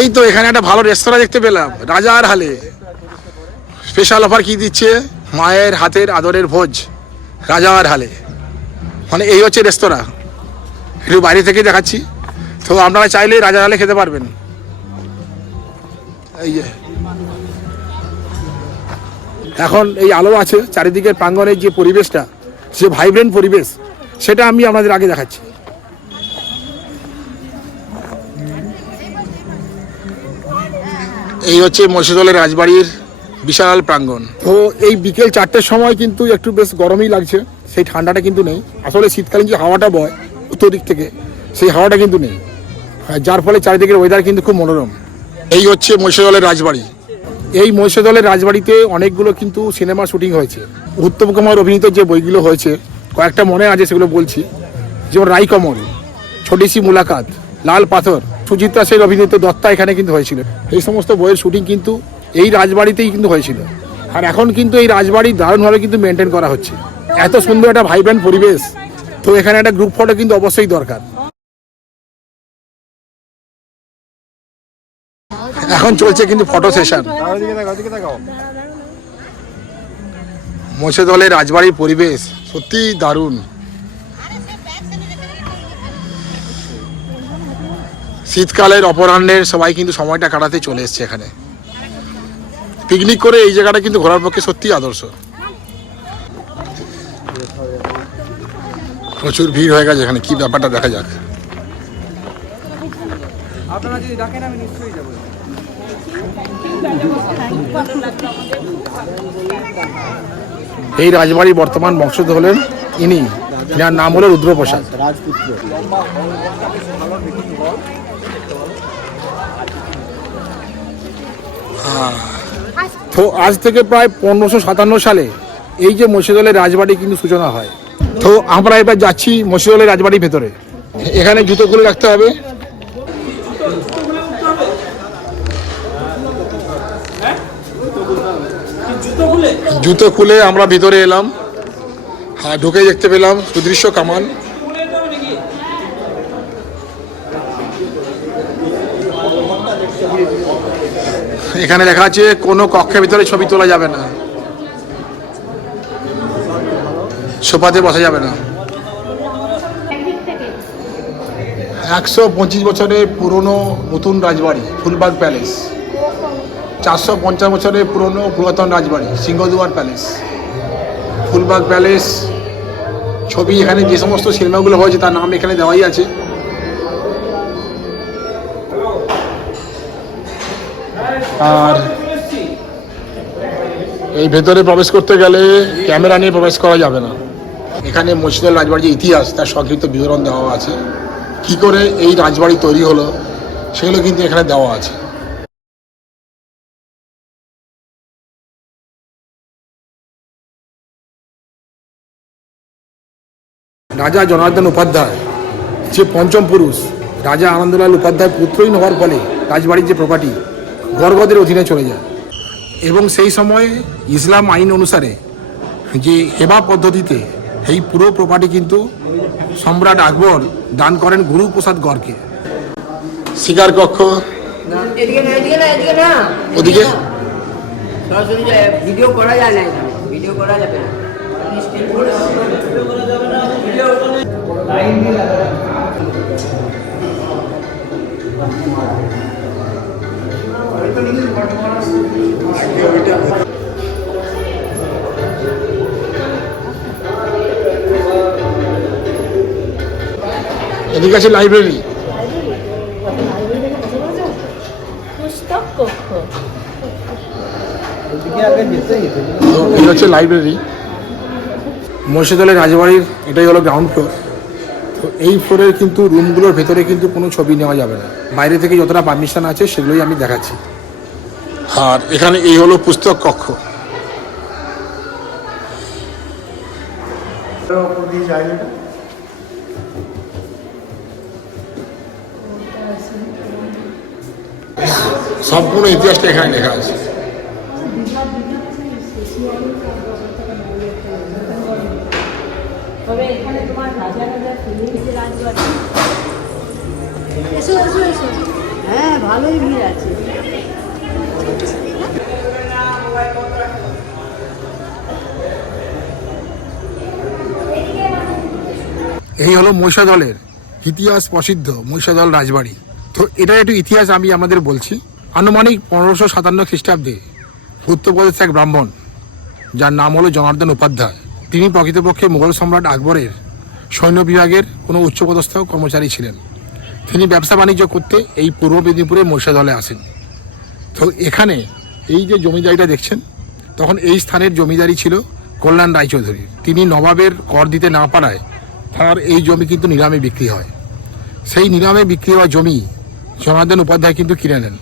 এই তো এখানে একটা ভালো রেস্তোরাঁ দেখতে পেলাম, রাজার হালে। স্পেশাল অফার কি দিচ্ছে, মায়ের হাতের আদরের ভোজ, রাজার হালে। মানে এই হচ্ছে রেস্তোরাঁ, একটু বাইরে থেকে দেখাচ্ছি। তো আপনারা চাইলে রাজার হালে খেতে পারবেন। এই যে এখন এই আলো আছে, চারিদিকের প্রাঙ্গণের যে পরিবেশটা, যে ভাইব্রেন্ট পরিবেশ, সেটা আমি আপনাদের আগে দেখাচ্ছি। এই হচ্ছে মহিষাদলের রাজবাড়ির বিশাল প্রাঙ্গণ। তো এই বিকেল 4টের সময় কিন্তু একটু বেশ গরমই লাগছে, সেই ঠান্ডাটা কিন্তু নেই। আসলে শীতকালীন যে হাওয়াটা বয় উত্তর দিক থেকে, সেই হাওয়াটা কিন্তু নেই, যার ফলে চারিদিকের ওয়েদার কিন্তু খুব মনোরম। এই হচ্ছে মহিষাদলের রাজবাড়ি। এই মহিষাদলের রাজবাড়িতে অনেকগুলো কিন্তু সিনেমার শুটিং হয়েছে। উত্তম কুমার অভিনীত যে বইগুলো হয়েছে, কয়েকটা মনে আছে, সেগুলো বলছি। যেমন রাইকমল, ছোটি সি মুলাকাত, লাল পাথর, সুচিত্রা সেন অভিনীত দত্তা এখানে কিন্তু হয়েছিল। এই সমস্ত বইয়ের শুটিং কিন্তু এই রাজবাড়িতেই কিন্তু হয়েছিল। আর এখন কিন্তু এই রাজবাড়ি দারুণভাবে কিন্তু মেনটেন করা হচ্ছে। এত সুন্দর একটা ভাইব্রেন্ট পরিবেশ, তো এখানে একটা গ্রুপ ফটো কিন্তু অবশ্যই দরকার। এখন চলছে কিন্তু ফটো সেশন। মহিষাদলের রাজবাড়ির পরিবেশ সত্যি দারুণ। শীতকালের অপরাহ্নের সবাই কিন্তু সময়টা কাটাতে চলে এসছে এখানে। পিকনিক করে এই জায়গাটা কিন্তু ঘোরার পক্ষে সত্যি আদর্শ। প্রচুর ভিড় হয়ে গেছে এখানে, কি ব্যাপারটা দেখা যাক। এই রাজবাড়ির বর্তমান বংশধর হলেন ইনি, যার নাম হলো রুদ্রপ্রসাদ। তো আজ থেকে প্রায় 1557 সালে এই যে মহিষাদলের রাজবাড়ি কিন্তু সূচনা হয়। তো আমরা এবার যাচ্ছি মহিষাদলের রাজবাড়ির ভেতরে। এখানে জুতো খুলে রাখতে হবে। জুতো খুলে আমরা ভিতরে এলাম, আর ঢুকে দেখতে পেলাম সুদৃশ্য কামান। এখানে লেখা আছে কোনো কক্ষের ভিতরে ছবি তোলা যাবে না, সোফাতে বসা যাবে না। 125 বছরের পুরনো নতুন রাজবাড়ি ফুলবাগ প্যালেস, 450 বছরের পুরনো পুরাতন রাজবাড়ি সিংহদুয়ার প্যালেস। ফুলবাগ প্যালেস ছবি, এখানে যে সমস্ত সিনেমাগুলো হয়েছে তার নাম এখানে দেওয়াই আছে। আর এই ভেতরে প্রবেশ করতে গেলে ক্যামেরা নিয়ে প্রবেশ করা যাবে না। এখানে মহিষাদল রাজবাড়ির যে ইতিহাস, তার সংক্ষিপ্ত বিবরণ দেওয়া আছে। কি করে এই রাজবাড়ি তৈরি হলো সেগুলো কিন্তু এখানে দেওয়া আছে। রাজা জনার্দন উপাধ্যায় যে পঞ্চম পুরুষ, রাজা আনন্দলাল উপাধ্যায় পুত্রহীন হওয়ার ফলে রাজবাড়ির যে প্রপার্টি গর্গদের অধীনে চলে যায়, এবং সেই সময়ে ইসলাম আইন অনুসারে যে হেবা পদ্ধতিতে এই পুরো প্রপার্টি কিন্তু সম্রাট আকবর দান করেন গুরুপ্রসাদ গড়কে। শিকার কক্ষ ওদিকে ভিডিও করা যায় না, ভিডিও করা যাবে না। এদিকে আছে লাইব্রেরি। পুস্তক কক্ষ। এই হচ্ছে লাইব্রেরি। মহিষাদলের রাজবাড়ির এটাই হলো গ্রাউন্ড ফ্লোর। তো এই ফ্লোরের কিন্তু রুমগুলোর ভেতরে কিন্তু কোনো ছবি নেওয়া যাবে না, বাইরে থেকে যতটা পারমিশন আছে সেগুলোই আমি দেখাচ্ছি। আর এখানে এই হলো পুস্তক কক্ষ। সম্পূর্ণ ইতিহাসটা এখানে লেখা আছে। তবে এখানে তোমার রাজা রাজা ফিলিংসের রাজবাড়ি। এসো এসো এসো। হ্যাঁ, ভালোই ভিড় আছে। এই হলো মহিষাদলের ইতিহাস প্রসিদ্ধ মহিষাদল রাজবাড়ি। তো এটার একটু ইতিহাস আমি আপনাদের বলছি। আনুমানিক 1557 খ্রিস্টাব্দে উত্তরপ্রদেশ এক ব্রাহ্মণ, যার নাম হলো জনার্দন উপাধ্যায়, তিনি প্রকৃতপক্ষে মুঘল সম্রাট আকবরের সৈন্য বিভাগের কোনো উচ্চপদস্থ কর্মচারী ছিলেন। তিনি ব্যবসা বাণিজ্য করতে এই পূর্ব মেদিনীপুরের মহিষাদলে আসেন। তো এখানে এই যে জমিদারিটা দেখছেন, তখন এই স্থানের জমিদারি ছিল কল্যাণ রায়চৌধুরীর। তিনি নবাবের কর দিতে না পারায় তার এই জমি কিন্তু নিলামে বিক্রি হয়। সেই নিলামে বিক্রি হওয়া জমি জনার্দন উপাধ্যায় কিন্তু কিনে নেন।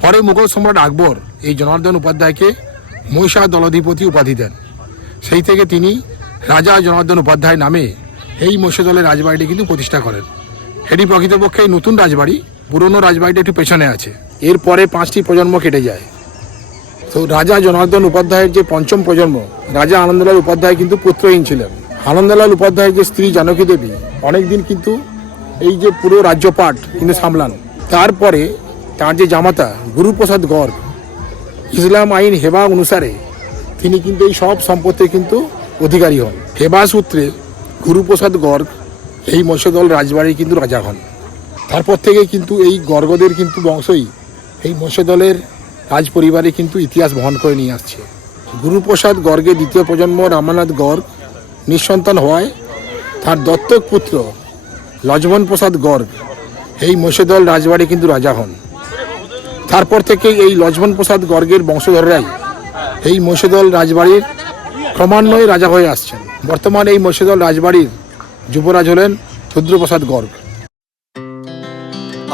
পরে মুঘল সম্রাট আকবর এই জনার্দন উপাধ্যায়কে মহিষা দলাধিপতি উপাধি দেন। সেই থেকে তিনি রাজা জনার্দন উপাধ্যায় নামে এই মহিষাদলের রাজবাড়িটি কিন্তু প্রতিষ্ঠা করেন। এটি প্রকৃতপক্ষে এই নতুন রাজবাড়ি, পুরনো রাজবাড়িটা একটু পেছনে আছে। এরপরে 5টি প্রজন্ম কেটে যায়। তো রাজা জনার্দন উপাধ্যায়ের যে পঞ্চম প্রজন্ম, রাজা আনন্দলাল উপাধ্যায় কিন্তু পুত্রহীন ছিলেন। আনন্দলাল উপাধ্যায়ের যে স্ত্রী জানকী দেবী অনেকদিন কিন্তু এই যে পুরো রাজ্যপাট কিন্তু সামলান। তারপরে তার যে জামাতা গুরুপ্রসাদ গর্গ ইসলাম আইন হেবা অনুসারে তিনি কিন্তু এই সব সম্পত্তির কিন্তু অধিকারী হন। হেবা সূত্রে গুরুপ্রসাদ গর্গ এই মহিষাদল রাজবাড়ির কিন্তু রাজা হন। তারপর থেকে কিন্তু এই গর্গদের কিন্তু বংশই এই মহিষাদলের রাজ পরিবারে কিন্তু ইতিহাস বহন করে নিয়ে আসছে। গুরুপ্রসাদ গর্গের দ্বিতীয় প্রজন্ম রামানাথ গর্গ নিঃসন্তান হওয়ায় তার দত্তক পুত্র লক্ষ্মণ প্রসাদ গর্গ এই মহিষাদল রাজবাড়ি কিন্তু রাজা হন। তারপর থেকে এই লক্ষ্মণ প্রসাদ গর্গের বংশধররাই এই মহিষাদল রাজবাড়ির ক্রমান্বয়ে রাজা হয়ে আসছেন। বর্তমানে এই মহিষাদল রাজবাড়ির যুবরাজ হলেন Rudraprasad Garg.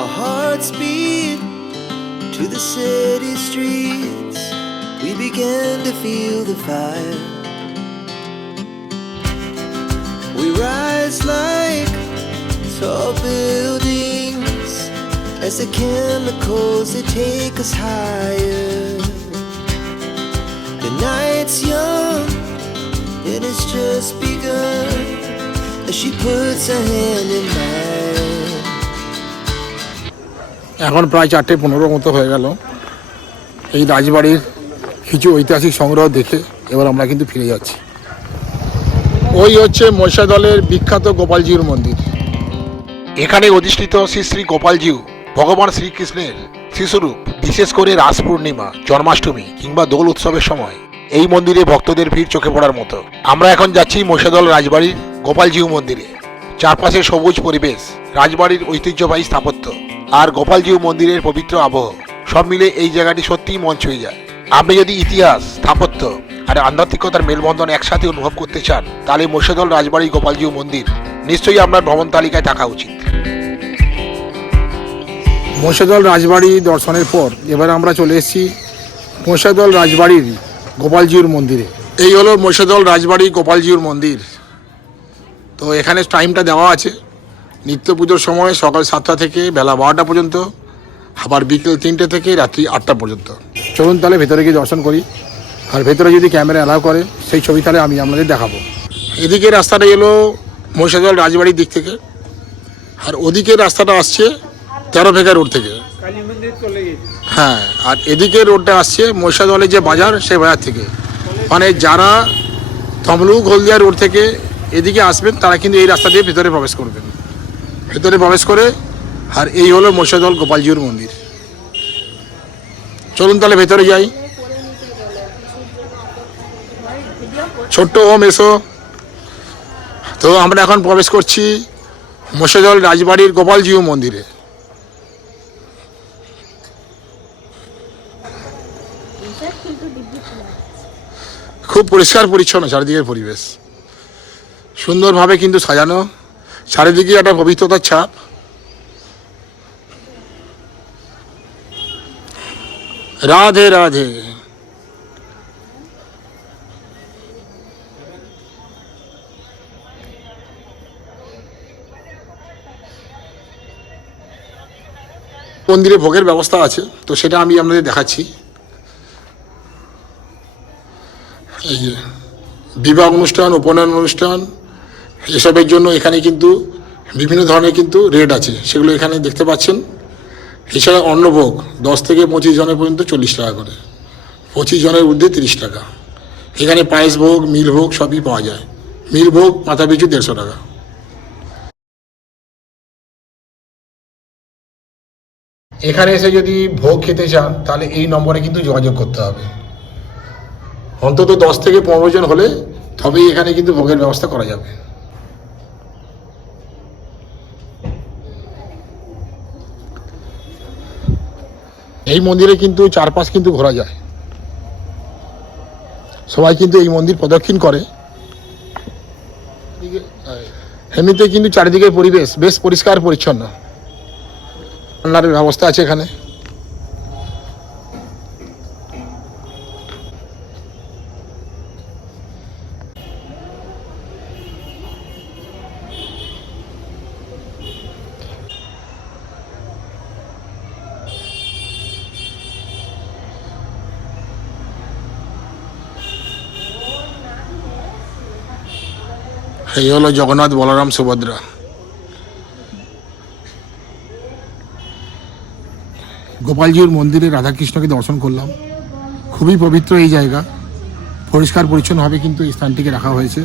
Our hearts beat to the city streets. We began to feel the fire. We rise like tall buildings as the chemicals they take us higher. The night's young and it's just begun as she puts her hand in mine. এখন প্রায় 4:15 মতো হয়ে গেল। এই রাজবাড়ির কিছু ঐতিহাসিক সংগ্রহ দেখে এবার আমরা কিন্তু ফিরে যাচ্ছি। ওই হচ্ছে মহিষাদলের বিখ্যাত গোপালজিউর মন্দির। এখানে অধিষ্ঠিত শ্রী শ্রী গোপালজিউ ভগবান শ্রীকৃষ্ণের শিশুরূপ। বিশেষ করে রাস পূর্ণিমা, জন্মাষ্টমী কিংবা দোল উৎসবের সময় এই মন্দিরে ভক্তদের ভিড় চোখে পড়ার মতো। আমরা এখন যাচ্ছি মহিষাদল রাজবাড়ির গোপালজিউ মন্দিরে। চারপাশে সবুজ পরিবেশ, রাজবাড়ির ঐতিহ্যবাহী স্থাপত্য আর গোপালজিউ মন্দিরের পবিত্র আবহ সব মিলে এই জায়গাটি সত্যিই মন ছুঁয়ে যায়। আপনি যদি ইতিহাস, স্থাপত্য আর আধ্যাত্মিকতার মেলবন্ধন একসাথে অনুভব করতে চান, তাহলে মহিষাদল রাজবাড়ি গোপালজিউ মন্দির নিশ্চয়ই আপনার ভ্রমণ তালিকায় থাকা উচিত। মহিষাদল রাজবাড়ি দর্শনের পর এবার আমরা চলে এসেছি মহিষাদল রাজবাড়ির গোপালজিউর মন্দিরে। এই হলো মহিষাদল রাজবাড়ি গোপালজিউর মন্দির। তো এখানে টাইমটা দেওয়া আছে নিত্য পুজোর সময় সকাল 7টা থেকে বেলা 12টা পর্যন্ত, আবার বিকেল 3টে থেকে রাত্রি 8টা পর্যন্ত। চলুন তাহলে ভেতরে গিয়ে দর্শন করি, আর ভেতরে যদি ক্যামেরা অ্যালাউ করে সেই ছবি তাহলে আমি আপনাদের দেখাবো। এদিকে রাস্তাটা এলো মহিষাদল রাজবাড়ির দিক থেকে, আর ওদিকে রাস্তাটা আসছে 13 রোড থেকে। হ্যাঁ, আর এদিকে রোডটা আসছে মহিষাদলের যে বাজার সেই বাজার থেকে। মানে যারা তমলুক হলদিয়া রোড থেকে এদিকে আসবেন তারা কিন্তু এই রাস্তা দিয়ে ভেতরে প্রবেশ করবেন। ভেতরে প্রবেশ করে আর এই হলো মহিষাদল গোপালজিউর মন্দির। চলুন তাহলে ভেতরে যাই। ছোট্ট ওম এসো। তো আমরা এখন প্রবেশ করছি মহিষাদল রাজবাড়ির গোপালজিউ মন্দিরে। খুব পরিষ্কার পরিচ্ছন্ন চারিদিকের পরিবেশ, সুন্দরভাবে কিন্তু সাজানো, চারিদিকে একটা পবিত্রতার ছাপ। রাধে রাধে। মন্দিরে ভোগের ব্যবস্থা আছে, তো সেটা আমি আপনাদের দেখাচ্ছি। এই যে বিবাহ অনুষ্ঠান, উপনয়ন অনুষ্ঠান, এসবের জন্য এখানে কিন্তু বিভিন্ন ধরনের কিন্তু রেট আছে, সেগুলো এখানে দেখতে পাচ্ছেন। এছাড়া অন্নভোগ 10 থেকে 25 জনের পর্যন্ত 40 টাকা করে, 25 জনের ঊর্ধ্বে 30 টাকা। এখানে পায়েস ভোগ, মিল ভোগ সবই পাওয়া যায়। মিল ভোগ মাথা পিছু 150 টাকা। এখানে এসে যদি ভোগ খেতে চান তাহলে এই নম্বরে কিন্তু যোগাযোগ করতে হবে। অন্তত 10 থেকে 15 জন হলে তবেই এখানে কিন্তু ভোগের ব্যবস্থা করা যাবে। এই মন্দিরে কিন্তু চারপাশ কিন্তু ঘোরা যায়, সবাই কিন্তু এই মন্দির প্রদক্ষিণ করে। এমনিতে কিন্তু চারিদিকের পরিবেশ বেশ পরিষ্কার পরিচ্ছন্ন। রান্নার ব্যবস্থা আছে এখানে। এই হলো জগন্নাথ, বলরাম, সুভদ্রা। গোপালজির মন্দিরে রাধাকৃষ্ণকে দর্শন করলাম। খুবই পবিত্র এই জায়গা, পরিষ্কার পরিচ্ছন্নভাবে কিন্তু এই স্থানটিকে রাখা হয়েছে,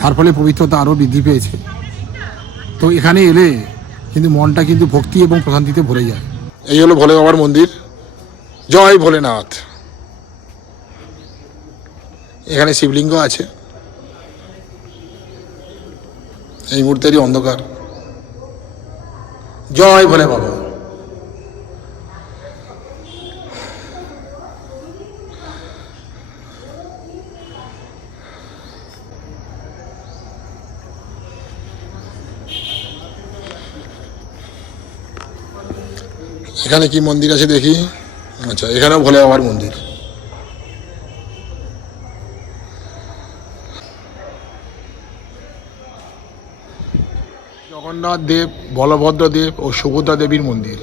তার ফলে পবিত্রতা আরও বৃদ্ধি পেয়েছে। তো এখানে এলে কিন্তু মনটা কিন্তু ভক্তি এবং প্রশান্তিতে ভরে যায়। এই হলো ভোলে বাবার মন্দির। জয় ভোলেনাথ। এখানে শিবলিঙ্গ আছে। এই মুহূর্তেরই অন্ধকার। জয় ভোলে বাবা। এখানে কি মন্দির আছে দেখি। আচ্ছা, এখানেও ভোলে বাবার মন্দির। জগন্নাথ দেব, বলভদ্র দেব ও সুভদ্রা দেবীর মন্দির।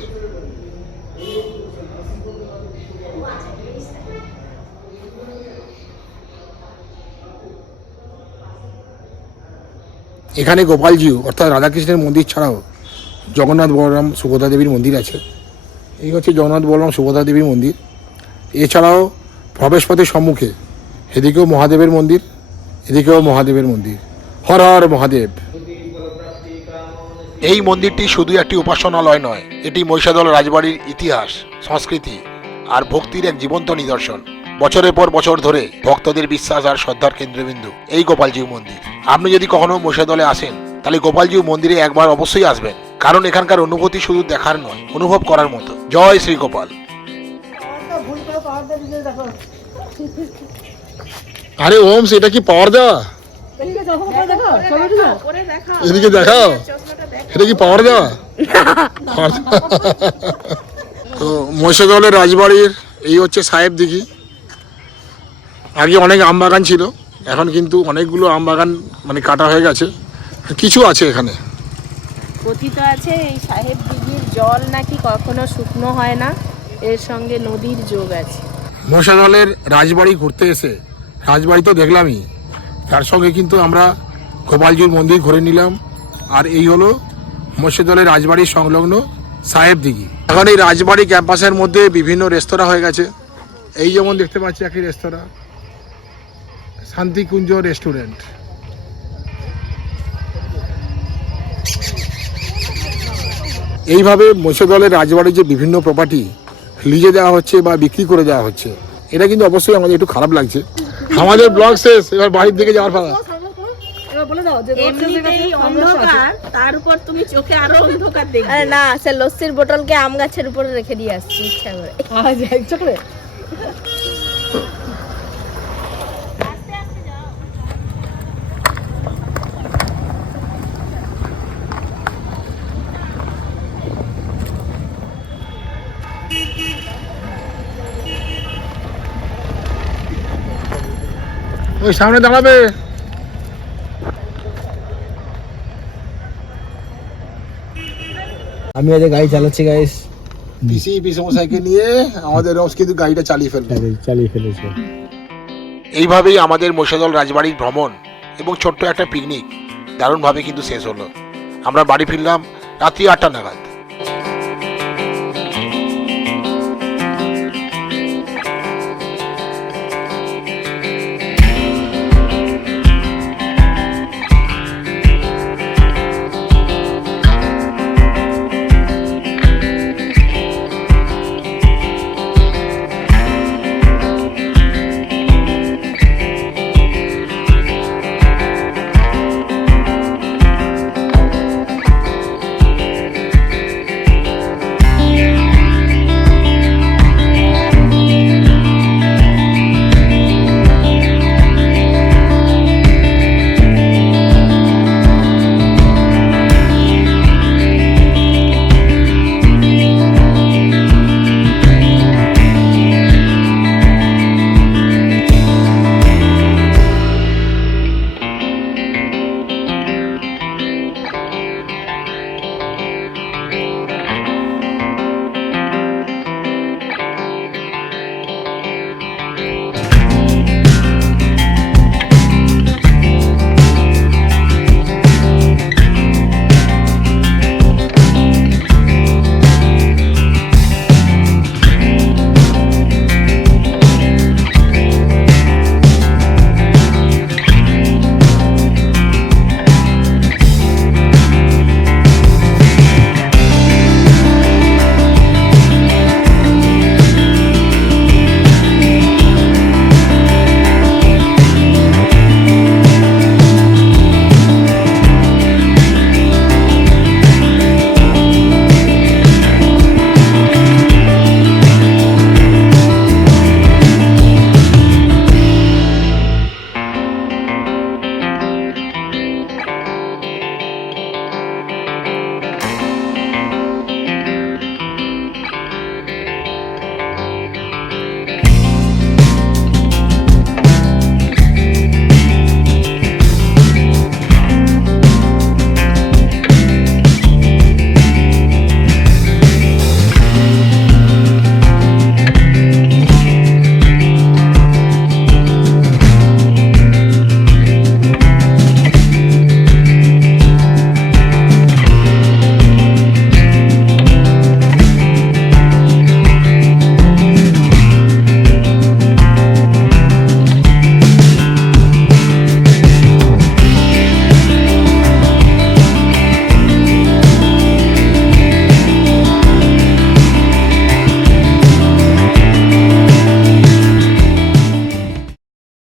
এখানে গোপালজিউ অর্থাৎ রাধাকৃষ্ণের মন্দির ছাড়াও জগন্নাথ, বলরাম, সুভদ্রা দেবীর মন্দির আছে। এই হচ্ছে জগন্নাথ, বলরাম, সুভদ্রা দেবীর মন্দির। এছাড়াও প্রবেশপথের সম্মুখে এদিকেও মহাদেবের মন্দির, এদিকেও মহাদেবের মন্দির। হর হর মহাদেব। এই মন্দিরটি শুধু একটি উপাসনালয় নয়, এটি মহিষাদল রাজবাড়ির ইতিহাস, সংস্কৃতি আর ভক্তির এক জীবন্ত নিদর্শন। বছরের পর বছর ধরে ভক্তদের বিশ্বাস আর শ্রদ্ধার কেন্দ্রবিন্দু এই গোপালজিউ মন্দির। আপনি যদি কখনো মহিষাদলে আসেন তাহলে গোপালজিউ মন্দিরে একবার অবশ্যই আসবেন, কারণ এখানকার অনুভূতি শুধু দেখার নয়, অনুভব করার মতো। জয় শ্রী গোপাল। আরে ওম, সেটা কি পাওয়ার দেওয়া? এদিকে দেখাও, এটা কি পাওয়ার দেওয়া? তো মহিষাদলের রাজবাড়ির এই হচ্ছে সাহেব দিঘি। আগে অনেক আম বাগান ছিল, এখন কিন্তু অনেকগুলো আম বাগান মানে কাটা হয়ে গেছে, কিছু আছে এখানে। কথিত আছে এই সাহেব দিঘির জল নাকি কখনো শুকনো হয় না, এর সঙ্গে নদীর যোগ আছে। মহিষাদলের রাজবাড়ি ঘুরতে এসে রাজবাড়ি তো দেখলামই, তার সঙ্গে কিন্তু আমরা গোপালজির মন্দির ঘুরে নিলাম। আর এই হলো মহিষাদলের রাজবাড়ির সংলগ্ন সাহেব দিঘি। এখন এই রাজবাড়ি ক্যাম্পাসের মধ্যে বিভিন্ন রেস্তোরাঁ হয়ে গেছে। এই যেমন দেখতে পাচ্ছি একটি রেস্তোরাঁ, শান্তিকুঞ্জ রেস্টুরেন্ট। এইভাবে মহিষাদলের রাজবাড়ির যে বিভিন্ন প্রপার্টি লিজে দেওয়া হচ্ছে বা বিক্রি করে দেওয়া হচ্ছে, এটা কিন্তু অবশ্যই আমাদের একটু খারাপ লাগছে। আমাদের ব্লগ শেষ, এবার বাড়ির দিকে যাওয়ার পালা। এমনিতেই অন্ধকার, তার উপর তুমি চোখে আরো অন্ধকার দেখবে। আরে না, সে লস্যির বোতলকে আম গাছের উপরে রেখে দিয়ে আসছি ইচ্ছা করে। ইচ্ছা করে ওই সামনে দাঁড়াবে। আমি আজ গাড়ি চালাচ্ছি গাইস, পিসমশাইকে নিয়ে আমাদের রোজ কিন্তু গাড়িটা চালিয়ে ফেললো। চালিয়ে ফেলেছে। এইভাবেই আমাদের মহিষাদল রাজবাড়ির ভ্রমণ এবং ছোট্ট একটা পিকনিক দারুণভাবে কিন্তু শেষ হলো। আমরা বাড়ি ফিরলাম রাত্রি 8টা নাগাদ।